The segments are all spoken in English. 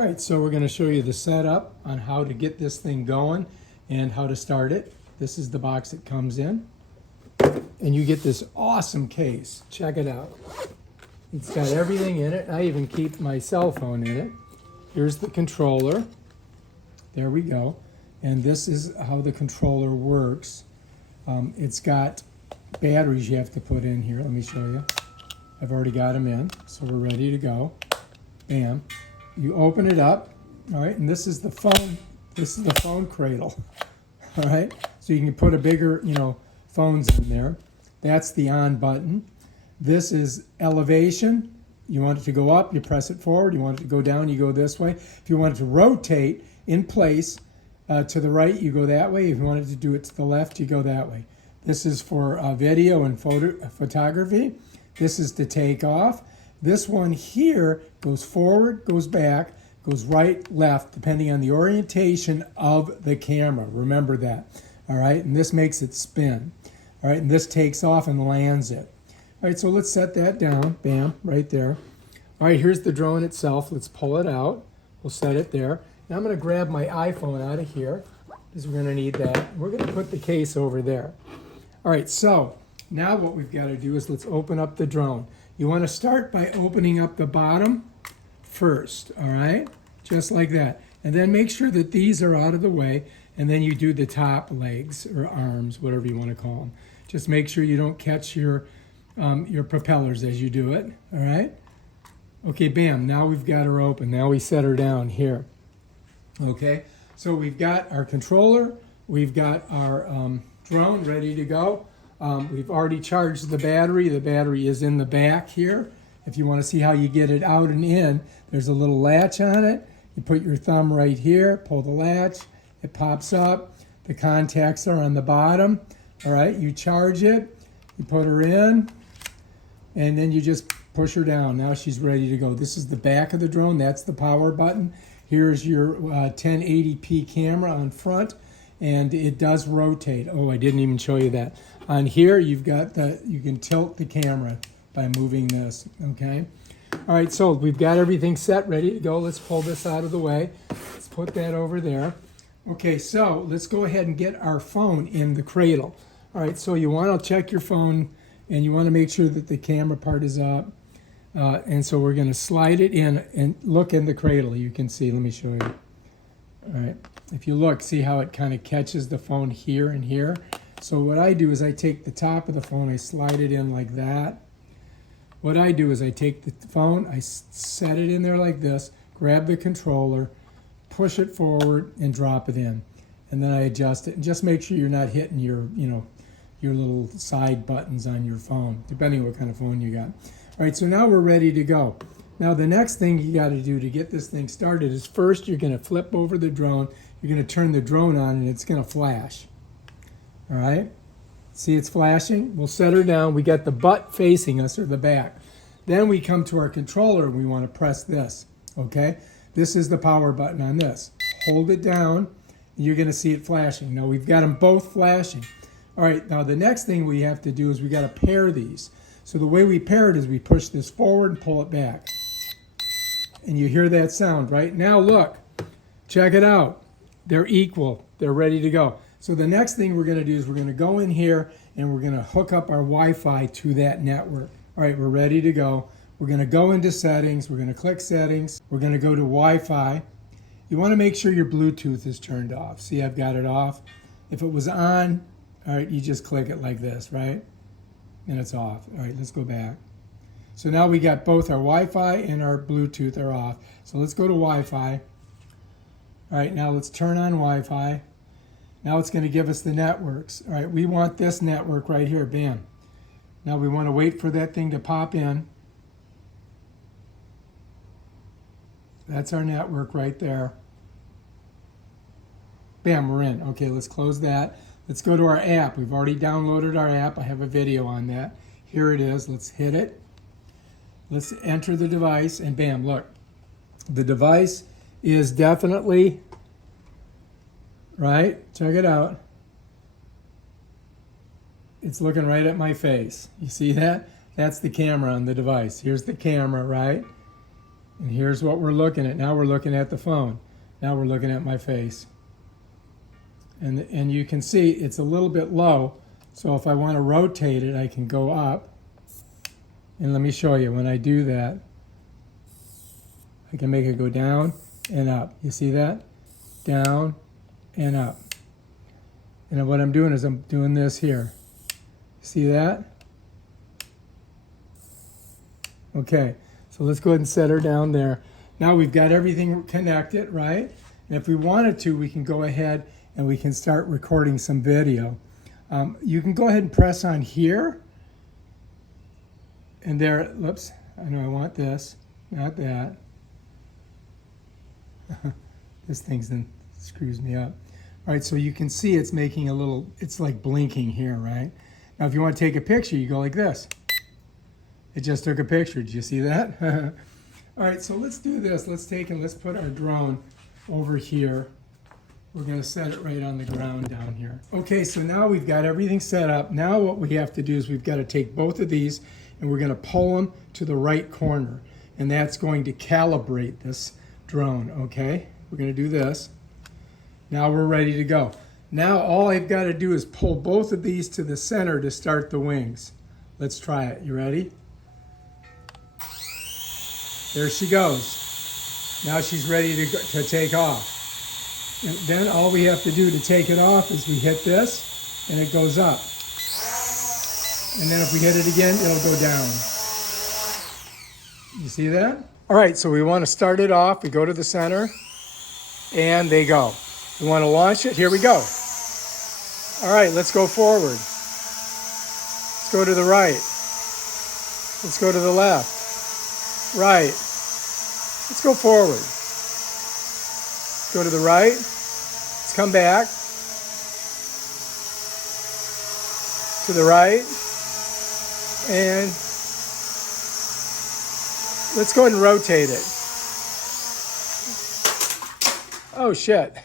right, so we're going to show you the setup on how to get this thing going and how to start it. This is the box it comes in. And you get this awesome case. Check it out. It's got everything in it. I even keep my cell phone in it. Here's the controller. There we go. And this is how the controller works. It's got batteries you have to put in here. Let me show you. I've already got them in, so we're ready to go. Bam. You open it up, all right, and this is the phone. This is the phone cradle, all right. So you can put a bigger, phones in there. That's the on button. This is elevation. You want it to go up, you press it forward. You want it to go down, you go this way. If you want it to rotate in place to the right, you go that way. If you wanted to do it to the left, you go that way. This is for video and photography. This is to take off. This one here goes forward, goes back, goes right, left, depending on the orientation of the camera. Remember that. All right, and this makes it spin. All right, and this takes off and lands it. All right, so let's set that down. Bam, right there. All right, here's the drone itself. Let's pull it out. We'll set it there. Now I'm going to grab my iPhone out of here because we're going to need that. We're going to put the case over there. All right, so now what we've got to do is let's open up the drone. You want to start by opening up the bottom first, all right? Just like that. And then make sure that these are out of the way, and then you do the top legs or arms, whatever you want to call them. Just make sure you don't catch your propellers as you do it, all right? Okay, bam, now we've got her open. Now we set her down here, okay? So we've got our controller, we've got our drone ready to go. We've already charged the battery. The battery is in the back here. If you want to see how you get it out and in, there's a little latch on it. You put your thumb right here, pull the latch, it pops up. The contacts are on the bottom. All right, you charge it, you put her in, and then you just push her down. Now she's ready to go. This is the back of the drone. That's the power button. Here's your 1080p camera on front, and it does rotate. Oh, I didn't even show you that. On here, you've got you can tilt the camera by moving this, okay? All right, so we've got everything set, ready to go. Let's pull this out of the way. Let's put that over there. Okay, so let's go ahead and get our phone in the cradle. All right, so you want to check your phone, and you want to make sure that the camera part is up. And so we're going to slide it in and look in the cradle. You can see, let me show you. All right, if you look, see how it kind of catches the phone here and here? So what I do is I take the top of the phone, I slide it in like that. What I do is I take the phone, I set it in there like this, grab the controller, push it forward, and drop it in. And then I adjust it. And just make sure you're not hitting your, your little side buttons on your phone, depending on what kind of phone you got. All right, so now we're ready to go. Now the next thing you got to do to get this thing started is first you're going to flip over the drone. You're going to turn the drone on, and it's going to flash. All right, see it's flashing? We'll set her down. We got the butt facing us, or the back. Then we come to our controller, and we want to press this, okay? This is the power button on this. Hold it down, and you're going to see it flashing. Now we've got them both flashing. All right, now the next thing we have to do is we got to pair these. So the way we pair it is we push this forward and pull it back. And you hear that sound, right? Now look, check it out. They're equal. They're ready to go. So the next thing we're going to do is we're going to go in here and we're going to hook up our Wi-Fi to that network. All right, we're ready to go. We're going to go into settings. We're going to click settings. We're going to go to Wi-Fi. You want to make sure your Bluetooth is turned off. See, I've got it off. If it was on, all right, you just click it like this, right? And it's off. All right, let's go back. So now we got both our Wi-Fi and our Bluetooth are off. So let's go to Wi-Fi. All right, now let's turn on Wi-Fi. Now it's going to give us the networks. All right, we want this network right here, bam. Now we want to wait for that thing to pop in. That's our network right there. Bam, we're in. Okay, let's close that. Let's go to our app. We've already downloaded our app. I have a video on that. Here it is. Let's hit it. Let's enter the device, and bam, look. The device is definitely, right? Check it out. It's looking right at my face. You see that? That's the camera on the device. Here's the camera, right? And here's what we're looking at. Now we're looking at the phone. Now we're looking at my face. And you can see it's a little bit low. So if I want to rotate it, I can go up. And let me show you, when I do that, I can make it go down and up. You see that? Down and up. And what I'm doing is I'm doing this here. See that? Okay, so let's go ahead and set her down there. Now we've got everything connected, right? And if we wanted to, we can go ahead and we can start recording some video. You can go ahead and press on here. And there, whoops, I know I want this, not that. This thing then screws me up. All right, so you can see it's making a little, it's like blinking here, right? Now if you want to take a picture, you go like this. It just took a picture, did you see that? All right, so let's do this. Let's put our drone over here. We're gonna set it right on the ground down here. Okay, so now we've got everything set up. Now what we have to do is we've got to take both of these and we're gonna pull them to the right corner. And that's going to calibrate this drone, okay? We're gonna do this. Now we're ready to go. Now all I've got to do is pull both of these to the center to start the wings. Let's try it. You ready? There she goes. Now she's ready to take off. And then all we have to do to take it off is we hit this and it goes up. And then if we hit it again, it'll go down. You see that? All right, so we want to start it off. We go to the center and they go. We want to launch it. Here we go. All right, let's go forward. Let's go to the right. Let's go to the left. Right. Let's go forward. Go to the right. Let's come back. To the right. And let's go ahead and rotate it. Oh, shit.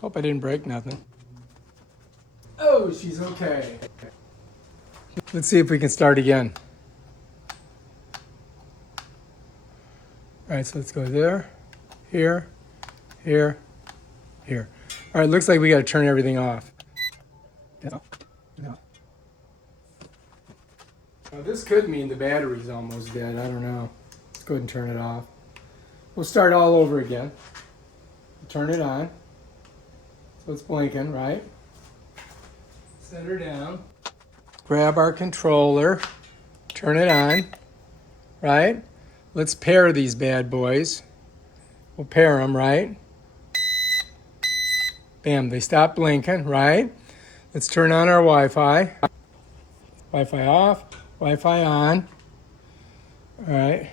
Hope I didn't break nothing. Oh, she's okay. Let's see if we can start again. All right, so let's go there, here, here, here. All right, looks like we got to turn everything off. No. Now, this could mean the battery's almost dead. I don't know. Let's go ahead and turn it off. We'll start all over again. Turn it on. So it's blinking, right? Set her down. Grab our controller. Turn it on, right? Let's pair these bad boys. We'll pair them, right? Bam, they stop blinking, right? Let's turn on our Wi-Fi. Wi-Fi off, Wi-Fi on. All right.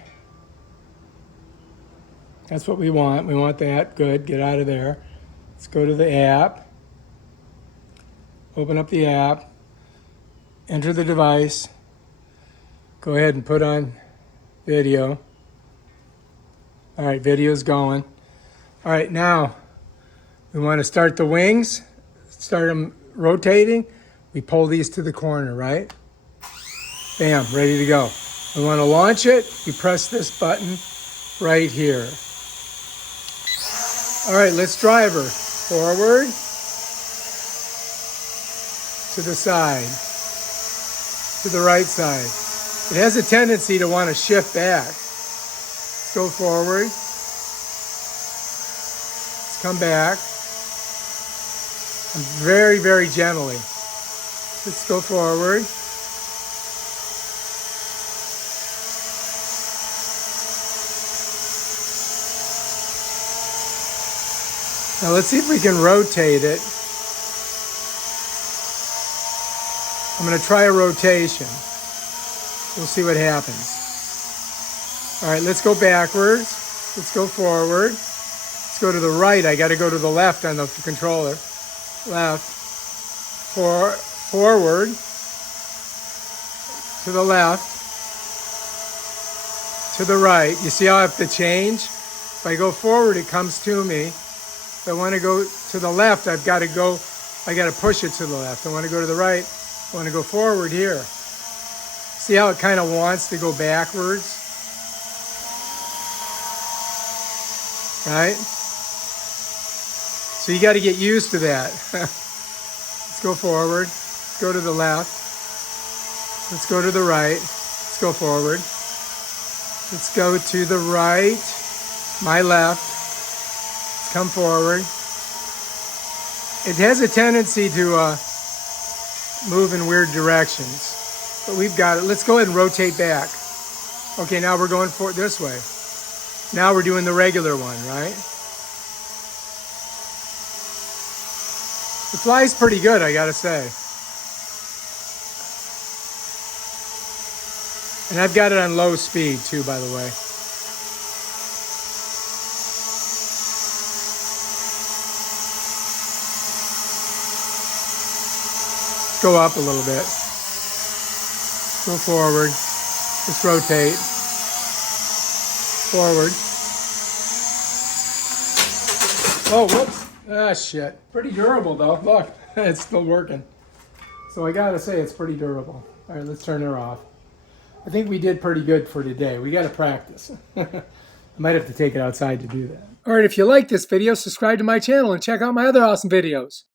That's what we want. We want that. Good, get out of there. Let's go to the app. Open up the app. Enter the device. Go ahead and put on video. All right, video's going. All right, now we want to start the wings, start them rotating. We pull these to the corner, right? Bam, ready to go. We want to launch it. We press this button right here. All right, let's drive her. Forward, to the side, to the right side. It has a tendency to want to shift back. Let's go forward. Let's come back. And very, very gently. Let's go forward. Now let's see if we can rotate it. I'm going to try a rotation. We'll see what happens. All right, let's go backwards. Let's go forward. Let's go to the right. I got to go to the left on the controller. Left. Forward. To the left. To the right. You see how I have to change? If I go forward, it comes to me. If I want to go to the left, I got to push it to the left. I want to go to the right. I want to go forward here. See how it kind of wants to go backwards? right? So you got to get used to that. Let's go forward. Let's go to the left. Let's go to the right. Let's go forward. Let's go to the right. My left. Let's come forward. It has a tendency to move in weird directions, but we've got it. Let's go ahead and rotate back. Okay, now we're going for this way. Now we're doing the regular one, right? It flies pretty good, I gotta say. And I've got it on low speed too, by the way. Go up a little bit. Go forward. Just rotate. Forward. Oh, whoops. Ah, shit. Pretty durable, though. Look, it's still working. So I gotta say, it's pretty durable. All right, let's turn her off. I think we did pretty good for today. We gotta practice. I might have to take it outside to do that. All right, if you like this video, subscribe to my channel and check out my other awesome videos.